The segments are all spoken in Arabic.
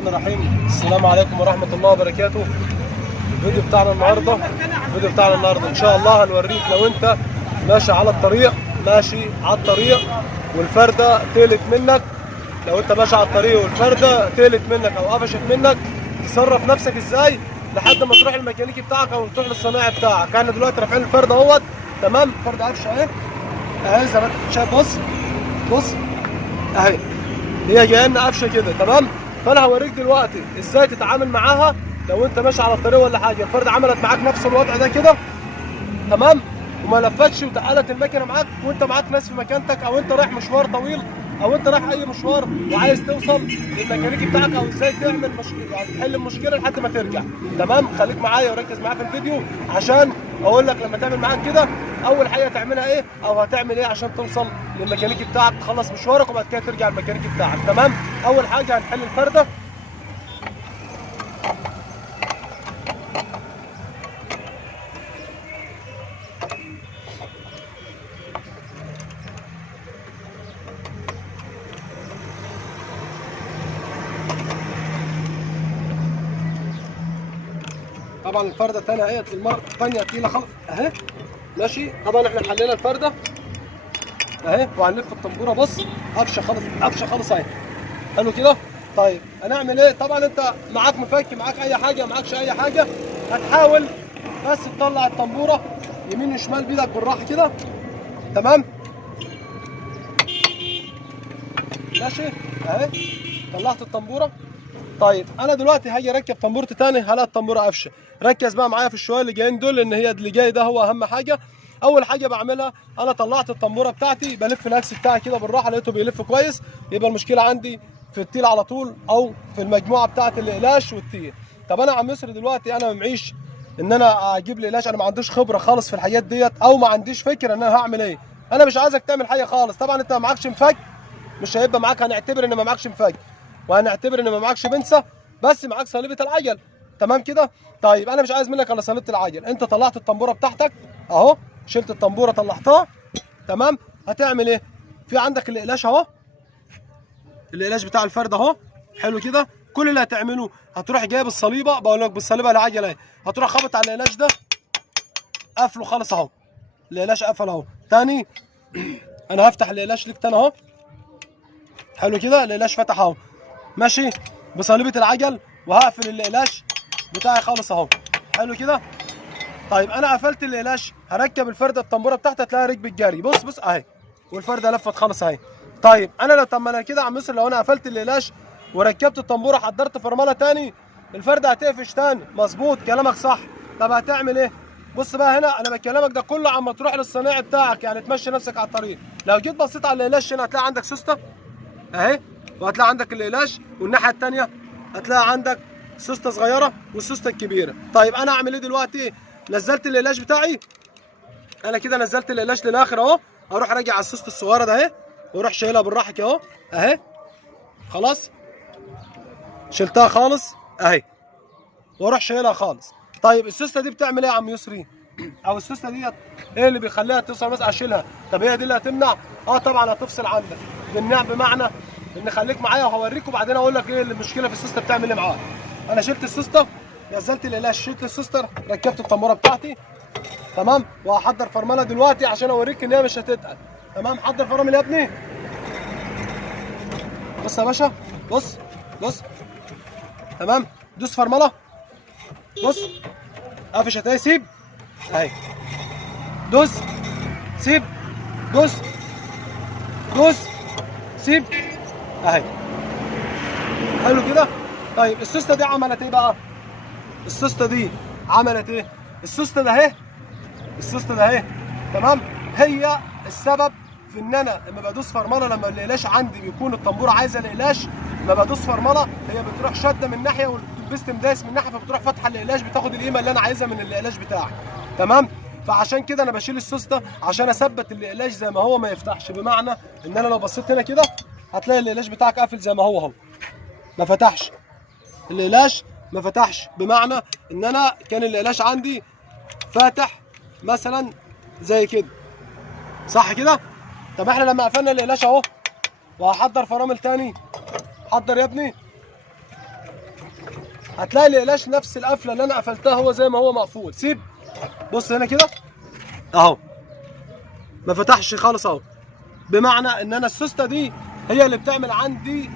الرحمن الرحيم. السلام عليكم ورحمة الله وبركاته. الفيديو بتاعنا النهارده ان شاء الله هنوريك لو انت ماشي على الطريق والفردة تقلت منك. لو انت ماشي على الطريق والفردة تقلت منك او قفشت منك، تصرف نفسك ازاي لحد ما تروح الميكانيكي بتاعك او تروح للصنايعي بتاعك. احنا دلوقتي رافعين الفردة اهوت، تمام. الفردة قفشة اهي زي ما انت شايف. بص اهي هي جايه لنا قفشه كده، تمام. فانا هوريك دلوقتي ازاي تتعامل معاها لو انت ماشي على الطريق ولا حاجه. الفرده عملت معاك نفس الوضع ده كده، تمام، وما لفتش وتقلت المكنه معاك وانت معاك ناس في مكانتك، او انت رايح مشوار طويل، او انت رايح اي مشوار وعايز توصل للميكانيكي بتاعك، او ازاي تعمل يعني تحل المشكله لحد ما ترجع، تمام. خليك معايا وركز معايا في الفيديو عشان اقول لك لما تعمل معاك كده اول حاجه تعملها ايه او هتعمل ايه عشان توصل للميكانيكي بتاعك، تخلص مشوارك وبعد كده ترجع الميكانيكي بتاعك، تمام. اول حاجه هنحل الفرده. طبعا الفرده الثانيه اهي، المره الثانيه تقيله خالص اهي، ماشي. طبعا احنا حلينا الفرده اهي وهنلف الطنبوره. بص قفشه خالص اهي، حلو كده. طيب هنعمل ايه؟ طبعا انت معاك مفك، معاك اي حاجه، معاكش اي حاجه، هتحاول بس تطلع الطنبوره يمين وشمال بايدك بالراحه كده، تمام، ماشي اهي. طلعت الطنبوره. طيب انا دلوقتي هاجي اركب طنبوره تاني، هلاقي الطنبوره قفشه. ركز بقى معايا في الشويه اللي جايين دول، لان هي اللي جاي ده هو اهم حاجه. اول حاجه بعملها انا طلعت الطنبوره بتاعتي، بلف الاكس بتاعي كده بالراحه، لقيته بيلف كويس، يبقى المشكله عندي في التيل على طول او في المجموعه بتاعت الاقلاش والتيل. طب انا عم يسري دلوقتي انا معيش ان انا اجيب الاقلاش، انا ما عنديش خبره خالص في الحاجات ديت، او ما عنديش فكره ان انا هعمل ايه. انا مش عايزك تعمل حاجه خالص. طبعا انت ما معكش مفك، مش هيبقى معاك، هنعتبر ان ما معكش مفك، وهنعتبر ان ما معكش بنسه، بس معاك صليبه العجل، تمام كده. طيب انا مش عايز منك الا صليبه العجل. انت طلعت الطنبوره بتاعتك اهو، شلت الطنبوره طلعتها، تمام. هتعمل ايه؟ في عندك الاقلاش اهو، الاقلاش بتاع الفرد اهو، حلو كده. كل اللي هتعمله هتروح جايب الصليبه، بقول لك بالصليبه العجله اهي، هتروح خابط على الاقلاش ده، قافله خالص اهو، الاقلاش قفل اهو. تاني انا هفتح الاقلاش ليك تاني اهو، حلو كده، الاقلاش فتح اهو، ماشي، بصليبه العجل، وهقفل الاقلاش بتاعي خالص اهو، حلو كده. طيب انا قفلت الاقلاش، هركب الفرده الطنبوره بتاعتي، هتلاقيها ركبت جري، بص اهي، والفرده لفت خالص اهي. طيب انا طب ما انا كده يا عم مصر، لو انا قفلت الاقلاش وركبت الطنبوره، حضرت فرمله تاني، الفرده هتقفش تاني، مظبوط كلامك صح. طب هتعمل ايه؟ بص بقى هنا، انا بكلمك ده كله عما تروح للصنايعي بتاعك، يعني تمشي نفسك على الطريق. لو جيت بصيت على الاقلاش هنا هتلاقي عندك سوسته اهي، وهتلاقي عندك الاقلاش، والناحيه الثانيه هتلاقي عندك سوسته صغيره والسوسته الكبيره. طيب انا اعمل ايه دلوقتي؟ نزلت الاقلاش بتاعي، انا كده نزلت الاقلاش للاخر اهو، اروح راجع على السوسته الصغيره ده اهي، واروح شايلها بالراحه كده اهو اهي، خلاص شلتها خالص اهي، واروح شايلها خالص. طيب السوسته دي بتعمل ايه يا عم يسري؟ او السوسته ديت ايه اللي بيخليها توصل مثلا اشيلها؟ طب هي دي اللي هتمنع؟ طبعا هتفصل عندك بالنوع، بمعنى ان خليك معايا وهوريك، وبعدين اقول لك ايه المشكله في السوسته بتعمل ايه معاها. انا شلت السوسته، نزلت الاقلاش، شلت السوسته، ركبت الطموره بتاعتي، تمام. وهحضر فرمله دلوقتي عشان اوريك ان هي مش هتتقل، تمام. حضر فرامل يا ابني. بص يا باشا، بص تمام، دوس فرمله، بص قفشت اهي، سيب اهي، دوس، سيب، دوس، سيب اهي، حلو كده. طيب السوسته دي عملت ايه بقى؟ السوسته دي عملت ايه؟ السوسته ده اهي، تمام، هي السبب في ان انا لما بدوس فرمله، لما الاقلاش عندي بيكون الطنبوره عايزه الاقلاش، لما بدوس فرمله هي بتروح شاده من ناحيه والبستم دايس من ناحيه، فبتروح فاتحه الاقلاش، بتاخد القيمه اللي انا عايزها من الاقلاش بتاعي، تمام. فعشان كده انا بشيل السوسته عشان اثبت الاقلاش زي ما هو، ما يفتحش. بمعنى ان انا لو بصيت هنا كده هتلاقي الاقلاش بتاعك قافل زي ما هو اهو، ما فتحش الاقلاش، ما فتحش، بمعنى ان انا كان الاقلاش عندي فاتح مثلا زي كده، صح كده؟ طب احنا لما قفلنا الاقلاش اهو، وهحضر فرامل تاني، حضر يا ابني، هتلاقي القلاش نفس القفله اللي انا قفلتها هو زي ما هو مقفول. سيب بص هنا كده اهو ما فتحش خالص اهو، بمعنى ان انا السوسته دي هي اللي بتعمل عندي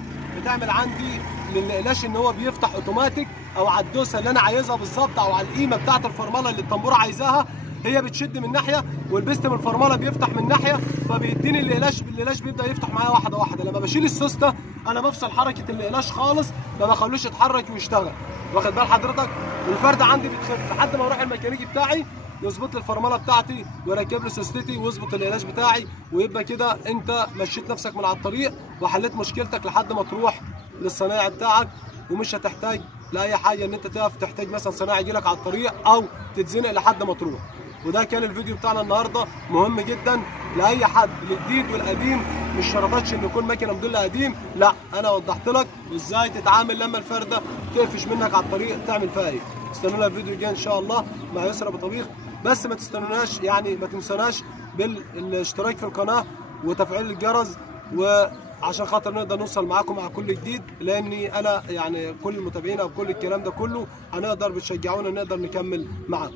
للقلاش ان هو بيفتح اوتوماتيك، او على الدوسه اللي انا عايزها بالظبط، او على القيمه بتاعه الفرمله اللي الطنبوره عايزاها. هي بتشد من ناحيه والبستم الفرمله بيفتح من ناحيه، فبيديني القلاش بيبدا يفتح معايا واحده واحده. لما بشيل السوسته انا بفصل حركه القلاش خالص، ما بخلوش يتحرك ويشتغل، واخد بال حضرتك؟ والفرده عندي بتخف لحد ما اروح الميكانيكي بتاعي يظبط لي الفرمله بتاعتي ويركب لي سوستتي ويظبط القلاش بتاعي، ويبقى كده انت مشيت نفسك من على الطريق وحليت مشكلتك لحد ما تروح للصنايعي بتاعك، ومش هتحتاج لاي حاجه ان انت تقف تحتاج مثلا صنايعي يجي لك على الطريق او تتزنق لحد ما تروح. وده كان الفيديو بتاعنا النهارده، مهم جدا لاي حد الجديد والقديم، مش شرطتش ان يكون ماكينه موديل قديم، لا انا وضحت لك ازاي تتعامل لما الفرده تقفش منك على الطريق تعمل فيها ايه. استنونا الفيديو الجاي ان شاء الله مع يسرى ابو طبيخ، بس ما تستنوناش يعني ما تنسوناش بالاشتراك في القناه وتفعيل الجرس، وعشان خاطر نقدر نوصل معاكم مع كل جديد، لاني انا يعني كل المتابعين او كل الكلام ده كله هنقدر بتشجعونا نقدر نكمل معاكم.